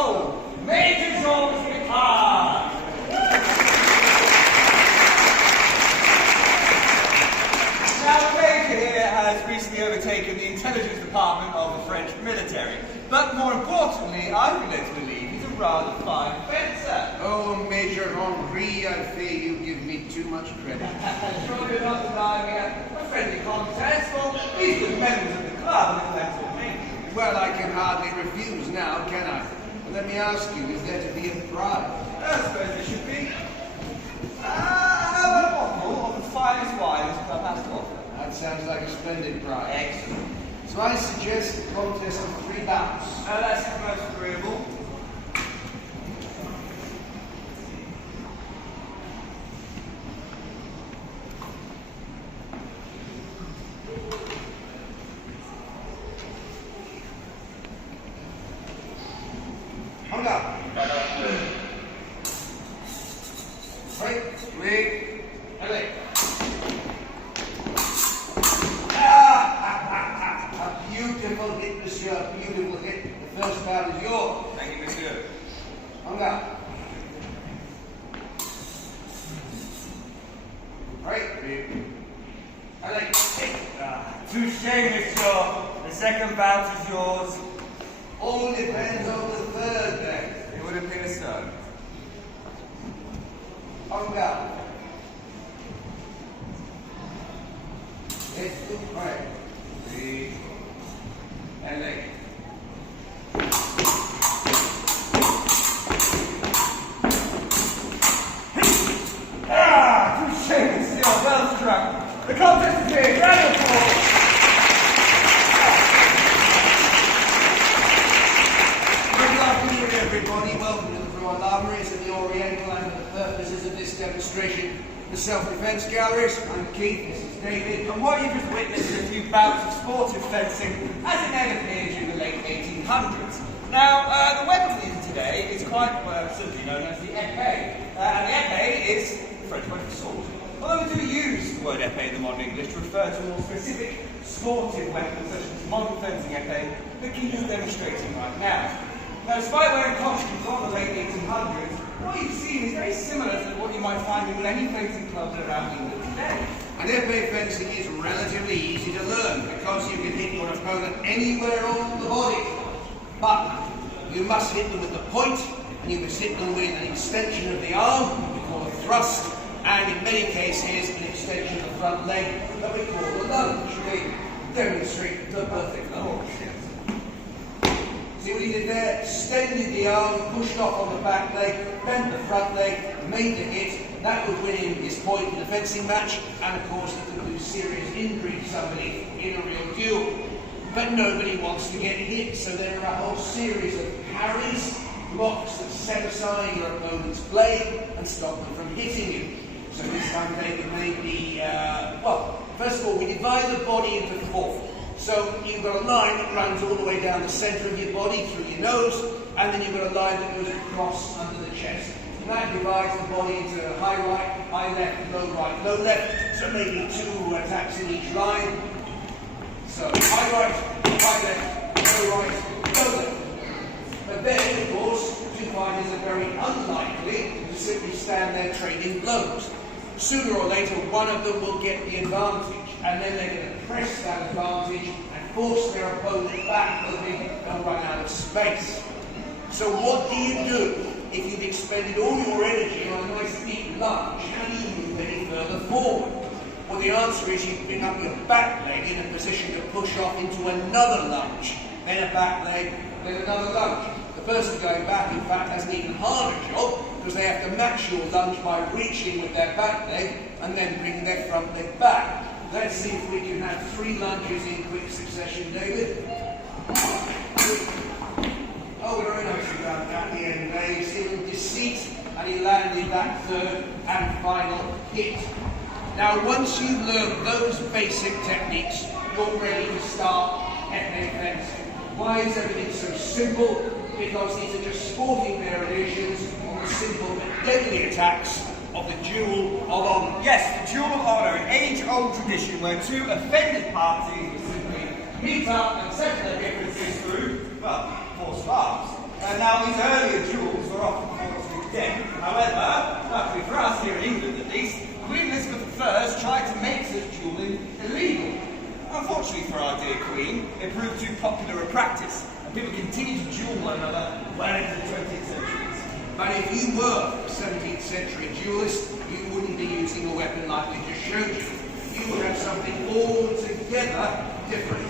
behold, Major George Picard! Now, the Major here has recently overtaken the intelligence department of the French military. But more importantly, I've been led to believe he's a rather fine fencer. Oh, Major Armouries, I fear you give me too much credit. Surely you're not denying a friendly contest. Well, these good members of the club, if that's what you mean. Well, I can hardly refuse now, can I? Let me ask you, is there to be a prize? I suppose there should be. How about a bottle of the finest wine this club has to offer? That sounds like a splendid prize. Excellent. So I suggest a contest of 3 bouts. That's the most agreeable. Hold up. Wait. Allez. A beautiful hit, monsieur. A beautiful hit. The first bout is yours. Thank you, monsieur. Hold up. Right. Allez. Touché, monsieur. The second bout is yours. All depends on the third day. It would appear so. On go. Let's do right. 3. And leg. Touché, monsieur. Well struck. The contest is here. Round of applause. Everybody, welcome to the Duel Armouries and the Oriental, and for the purposes of this demonstration, the self-defense galleries. I'm Keith, this is David. And what you've just witnessed is a few bouts of sportive fencing as it then appeared during the late 1800s. Now, the weapon used today is quite simply known as the épée. And the épée is the French word for sword. Although we do use the word épée in the modern English to refer to more specific sportive weapons such as modern fencing épée that Keith is demonstrating right now. Now, despite wearing costumes from the late 1800s, what you've seen is very similar to what you might find in many fencing clubs around England today. And épée fencing is relatively easy to learn because you can hit your opponent anywhere on the body. But you must hit them with the point, and you must hit them with an extension of the arm, we call a thrust, and in many cases an extension of the front leg that we call a lunge. We demonstrate the perfect lunge. See what he did there? Extended the arm, pushed off on the back leg, bent the front leg, made the hit. That would win him his point in the fencing match, and of course it could do serious injury to somebody in a real duel. But nobody wants to get hit, so there are a whole series of parries, blocks that set aside your opponent's blade and stop them from hitting you. So this time David made the, first of all we divide the body into 4. So you've got a line that runs all the way down the centre of your body through your nose, and then you've got a line that goes across under the chest. And that divides the body into high right, high left, low left. So maybe 2 attacks in each line. So high right, high left, low right, low left. But then, of course, 2 fighters are very unlikely to simply stand there trading blows. Sooner or later, one of them will get the advantage, and then they're going to press that advantage and force their opponent back, hoping they'll run out of space. So what do you do if you've expended all your energy on a nice deep lunge? How do you move any further forward? Well, the answer is you bring up your back leg in a position to push off into another lunge, then a back leg, then another lunge. The person going back, in fact, has an even harder job because they have to match your lunge by reaching with their back leg and then bringing their front leg back. Let's see if we can have 3 lunges in quick succession, David. Oh, very nicely done at the end there. You see him deceit, and he landed that 3rd and final hit. Now, once you've learned those basic techniques, you're ready to start épée fencing. Why is everything so simple? Because these are just sporting variations on the simple but deadly attacks of the Duel of Honour. Yes, the Duel of Honour, an age-old tradition where 2 offended parties will simply meet up and settle their differences through, well, 4 spars. And now these early proved too popular a practice, and people continued to duel one another well into the 20th century. But if you were a 17th century duelist, you wouldn't be using a weapon like we just showed you. You would have something altogether different.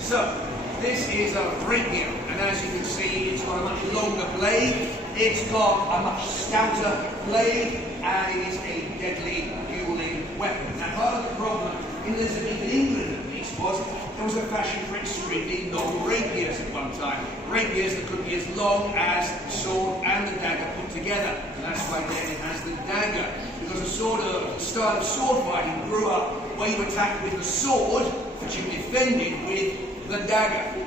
So, this is a rapier, and as you can see, it's got a much longer blade, it's got a much stouter blade, and it is a deadly dueling weapon. Now, part of the problem in Elizabethan England, at least, was there was a fashion for extremely long rapiers at one time. Rapiers that could be as long as the sword and the dagger put together. And that's why then it has the dagger. Because the style of sword fighting grew up where you attacked with the sword, but you defended with the dagger.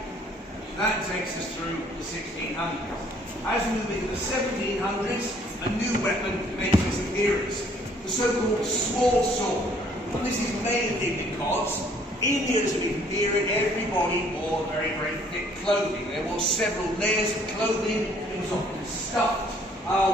That takes us through the 1600s. As we move into the 1700s, a new weapon makes its appearance. The so-called small sword. And this is mainly because in the Elizabethan period, everybody wore very, very thick clothing. There were several layers of clothing. It was often stuffed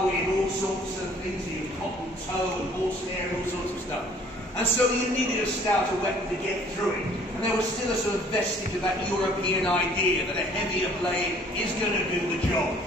with all sorts of things, cotton toe and horsehair and all sorts of stuff. And so you needed a stouter weapon to get through it. And there was still a sort of vestige of that European idea that a heavier blade is going to do the job.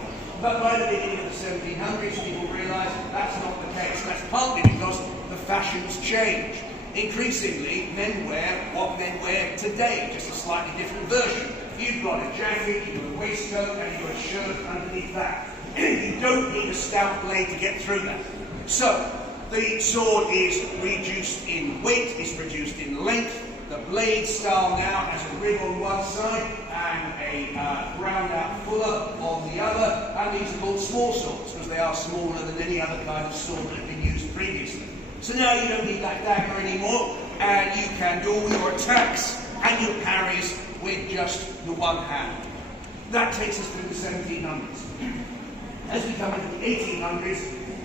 But by the beginning of the 1700s, people realised that's not the case. That's partly because the fashions changed. Increasingly, men wear what men wear today, just a slightly different version. You've got a jacket, you've got a waistcoat, and you've got a shirt underneath that. You don't need a stout blade to get through that. So, the sword is reduced in weight, it's reduced in length. The blade style now has a rib on one side and a ground out fuller on the other, and these are called small swords because they are smaller than any other kind of sword that had been used previously. So now you don't need that dagger anymore, and you can do all your attacks and your parries with just the one hand. That takes us through the 1700s. As we come into the 1800s,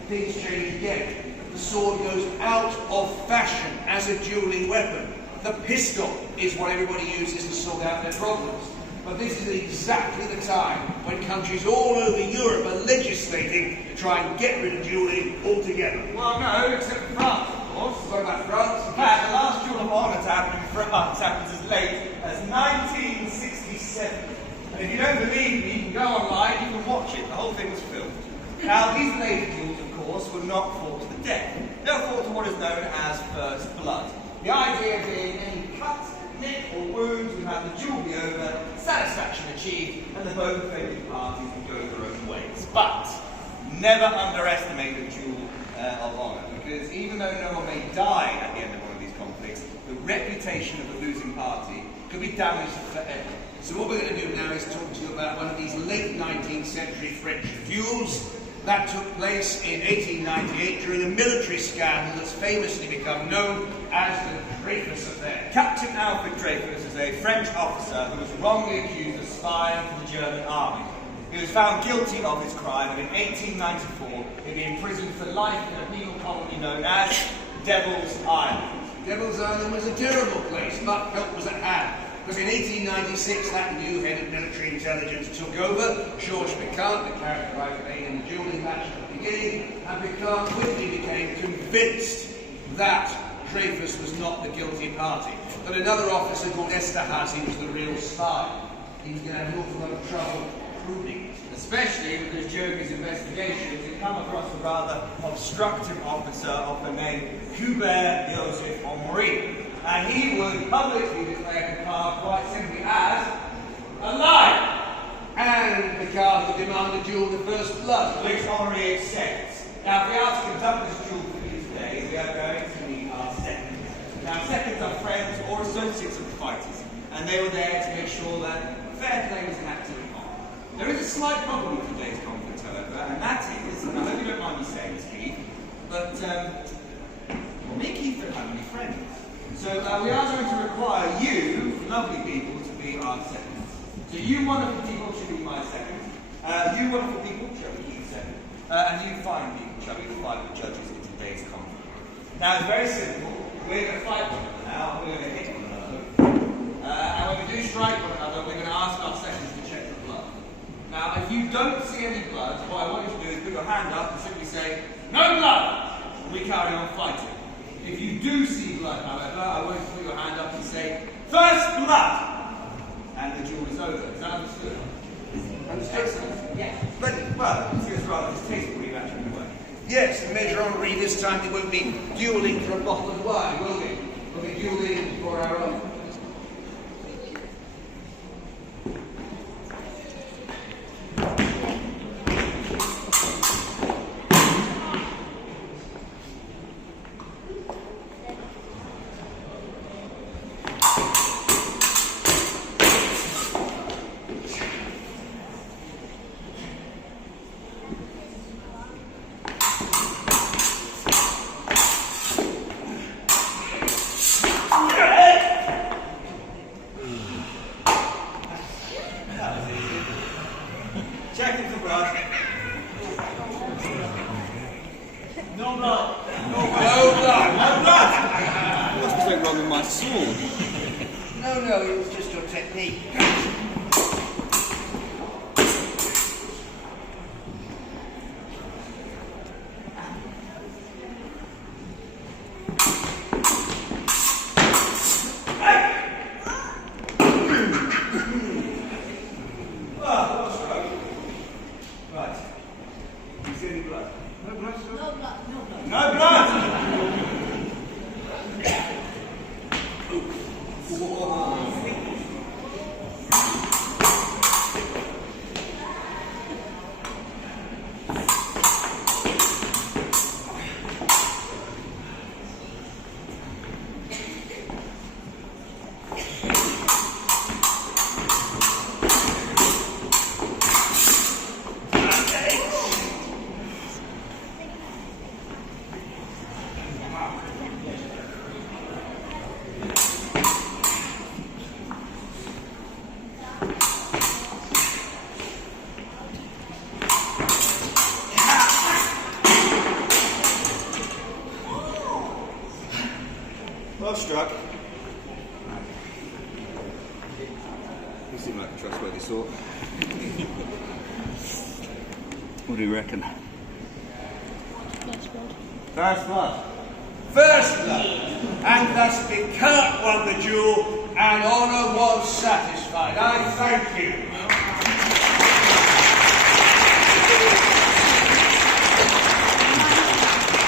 things change again. The sword goes out of fashion as a dueling weapon. The pistol is what everybody uses to sort out their problems. But this is exactly the time when countries all over Europe are legislating to try and get rid of dueling altogether. Well, no, except France, of course. What about France? In fact, the last duel of honour to happen in France happened as late as 1967. And if you don't believe me, you can go online, you can watch it. The whole thing was filmed. Now, these later duels, of course, were not fought to the death. They were fought to what is known as first blood. The idea being any cuts, nick or wounds would have the duel be over, satisfaction achieved, and the both offending parties would go their own ways. But never underestimate the duel of honour, because even though no one may die at the end of one of these conflicts, the reputation of the losing party could be damaged forever. So what we're going to do now is talk to you about one of these late 19th century French duels that took place in 1898 during a military scandal that's famously become known as the Dreyfus Affair. Captain Alfred Dreyfus is a French officer who was wrongly accused of spying for the German army. He was found guilty of his crime, and in 1894 he'd be imprisoned for life in a penal colony known as Devil's Island. Devil's Island was a terrible place, but help was at hand. Because in 1896, that new head of military intelligence took over, Georges Picard, the character I played in the dueling match at the beginning, and Picard quickly became convinced that Dreyfus was not the guilty party, that another officer called Esterhazy was the real spy. He was going to have an awful lot of trouble proving it. Especially because during his investigations he'd come across a rather obstructive officer of the name Hubert Joseph Armouries. And he would publicly declare Picard quite simply as a liar. And Picard would demand a duel to first blood. Which Armouries accepts. Now, if we are to conduct this duel for you today, we are going to need our seconds. Now, seconds are friends or associates of the fighters, and they were there to make sure that fair play was enacted upon. There is a slight problem with today's conflict, however, and that is, and I hope you don't mind me saying this, Keith, but me and Keith don't have any friends. So we are going to require you, lovely people, to be our seconds. So you wonderful people should be my seconds. You wonderful people shall be Keith's second. And you fine people shall be the final judges in today's conflict. Now it's very simple. We're going to fight one another now. We're going to hit one another. And when we do strike one another, we're going to ask our seconds to check the blood. Now if you don't see any blood, what I want you to do is put your hand up and simply say, "No blood!" And we carry on fighting. If you do see blood, however, I want you to put your hand up and say, "First blood!" and the duel is over. Is that understood? Understood? Excellent. Yeah. But, well, it's rather distasteful rematch anyway. Yes, and Major Armouries, this time they won't be duelling for a bottle of wine, will they? We'll be duelling for our own. Checking for blood. No blood. No blood. No blood. What's something wrong with my sword? No, it was just your technique. Right. You see any blood? No blood, sir? No blood, no blood. No blood! Well struck. You seem like a trustworthy sort. What do you reckon? First blood. First blood, and thus Picard won the duel, and honour was satisfied. I thank you.